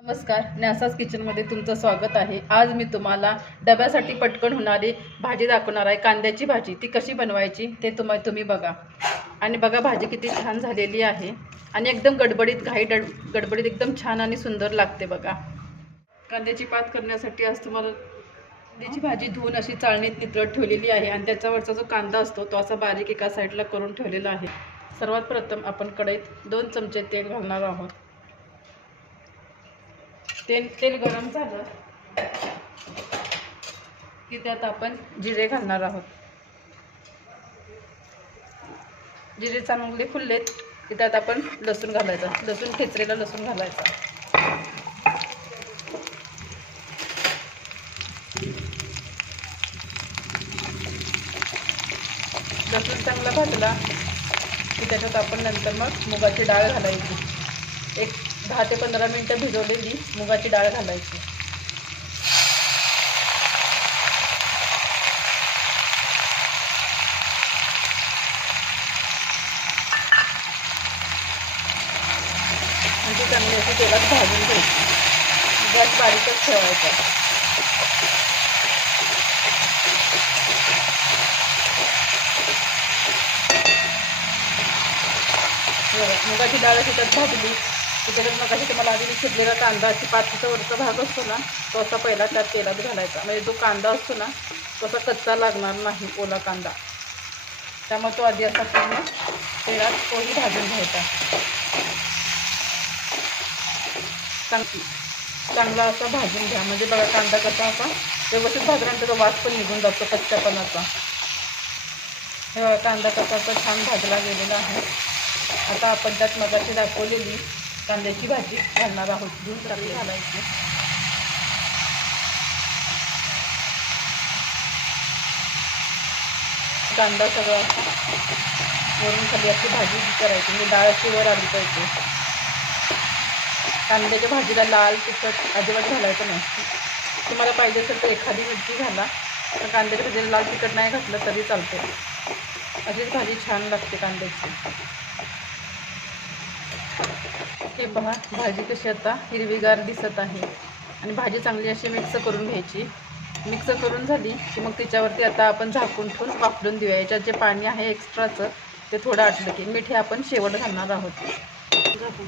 नमस्कार न्यासाच किचनमध्ये तुमचं स्वागत आहे. आज मी तुम्हाला डब्यासाठी पटकन होणारी भाजी दाखवणार आहे. कांद्याची भाजी ती कशी बनवायची ते तुम तुम्ही बघा. आणि बघा भाजी किती छान झालेली आहे. आणि एकदम गडबडीत घाई डड गडबडीत एकदम छान आणि सुंदर लागते बघा. कांद्याची पात करण्यासाठी आज तुम्हाला कांद्याची भाजी धुवून अशी चाळणीत नितळत ठेवलेली आहे. आणि त्याच्यावरचा जो कांदा असतो तो असा बारीक एका साईडला करून ठेवलेला आहे. सर्वात प्रथम आपण कढईत दोन चमचे तेल घालणार आहोत. तेल तेल गरम झालं की त्यात आपण जिरे घालणार आहोत. जिरे चांगले फुललेत की त्यात आपण लसूण घालायचा. लसूण खेचलेला लसूण घालायचा. लसूण चांगला भाजला की त्याच्यात आपण नंतर मग मुगाची डाळ घालायची. एक दहा ते पंधरा मिनटं भिजवलेली मुगाची डाळ घालायची. ती चांगली अशी तेलात भाजून घ्यायची. गॅस बारीकच ठेवायचा. हो, मुगाची डाळ त्याच्यात भाजली. त्याच्यात मग तुम्हाला आधी शिजलेला कांदाची पातीचा वरचा भाग असतो ना तो असा पहिला त्यात तेलात घालायचा. म्हणजे जो कांदा असतो ना तो असा कच्चा लागणार नाही ओला कांदा. त्यामुळे तो आधी असा पूर्ण तेलात तोही भाजून घ्यायचा. चांग चांगला असा भाजून घ्या. म्हणजे बघा कांदा कसा असा व्यवस्थित भाजल्यानंतर त्याचा वास पण निघून जातो कच्च्यापणाचा. हे बघा कांदा कसा असा छान भाजला गेलेला आहे. आता आपण त्यात मगाशी दाखवलेली कांद्याची भाजी घालणार आहोत. धुवून टाकली घालायची. कांदा सगळा वरून खाली अशी भाजी करायची. म्हणजे डाळ अशी वर आली पाहिजे. कांद्याच्या भाजीला लाल तिखट अजिबात घालायचं नाही. तुम्हाला पाहिजे असेल तर एखादी मिरची घाला. तर कांद्याच्या भाजीला लाल तिखट नाही घातलं तरी चालतं. अशीच भाजी छान लागते कांद्याची. हे पहा भाजी कशी आता हिरवीगार दिसत आहे. आणि भाजी चांगली अशी मिक्स करून घ्यायची. मिक्स करून झाली की मग तिच्यावरती आता आपण झाकून ठेवून वापरून देऊया. याच्यात जे पाणी आहे एक्स्ट्राचं ते थोडं आटलं की मीठ हे आपण शेवट घालणार आहोत. झाकून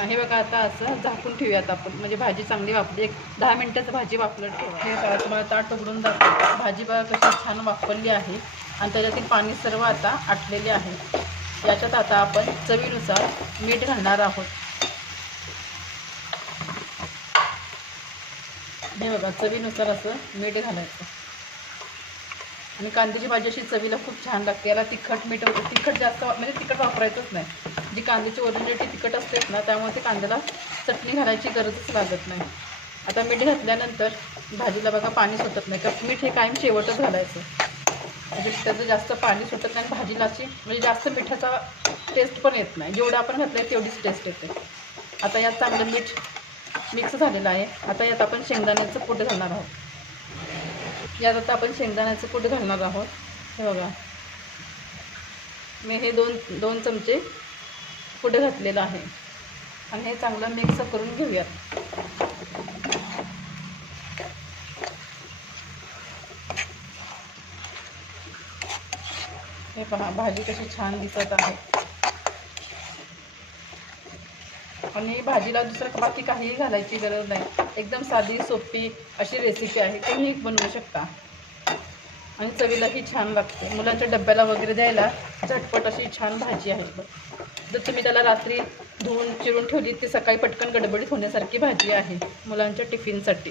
हे बघा आता असं झाकून ठेवूयात आपण. म्हणजे भाजी चांगली वापरली. एक दहा मिनटाचं भाजी वापरत ठेवा. हे बघा तुम्हाला ताट उघडून दाखवतो. भाजी बघा कशी छान वापरली आहे. आणि त्याच्यातील पाणी सर्व आता आटलेले आहे. याच्यात आता आपण चवीनुसार मीठ घालणार आहोत. हे बघा चवीनुसार असं मीठ घालायचं. आणि कांद्याची भाजी अशी चवीला खूप छान लागते. याला तिखट मीठ तिखट जास्त म्हणजे तिखट वापरायचंच नाही. जी कांद्याची ओरिजिनलिटी तिखट असते ना त्यामुळे ते कांद्याला चटणी घालायची गरजच लागत नाही. आता मीठ घातल्यानंतर भाजीला बघा पाणी सुटत नाही. कारण मीठ हे कायम शेवटच घालायचं. म्हणजे त्याचं जास्त पाणी सुटत नाही आणि भाजीला अशी म्हणजे जास्त मिठाचा टेस्ट पण येत नाही. जेवढं आपण घातलं आहे तेवढीच टेस्ट येते. आता यात चांगलं मीठ मिक्स झालेलं आहे. आता यात आपण शेंगदाण्याचं पूट घालणार आहोत. यात आता आपण शेंगदाण्याचं पूट घालणार आहोत. हे बघा. मी हे दोन दोन चमचे पूट घातलेलं आहे. आणि हे चांगलं मिक्स करून घेऊयात. हे पहा भाजी कशी छान दिसत आहे. आणि भाजीला दुसरं बाकी काहीही घालायची गरज नाही. एकदम साधी सोपी अशी रेसिपी आहे. तुम्ही बनवू शकता. आणि चवीलाही छान लागते. मुलांच्या डब्याला वगैरे द्यायला झटपट अशी छान भाजी आहे. जर तुम्ही त्याला रात्री धुवून चिरून ठेवली ती सकाळी पटकन गडबडीत होण्यासारखी भाजी आहे मुलांच्या टिफिनसाठी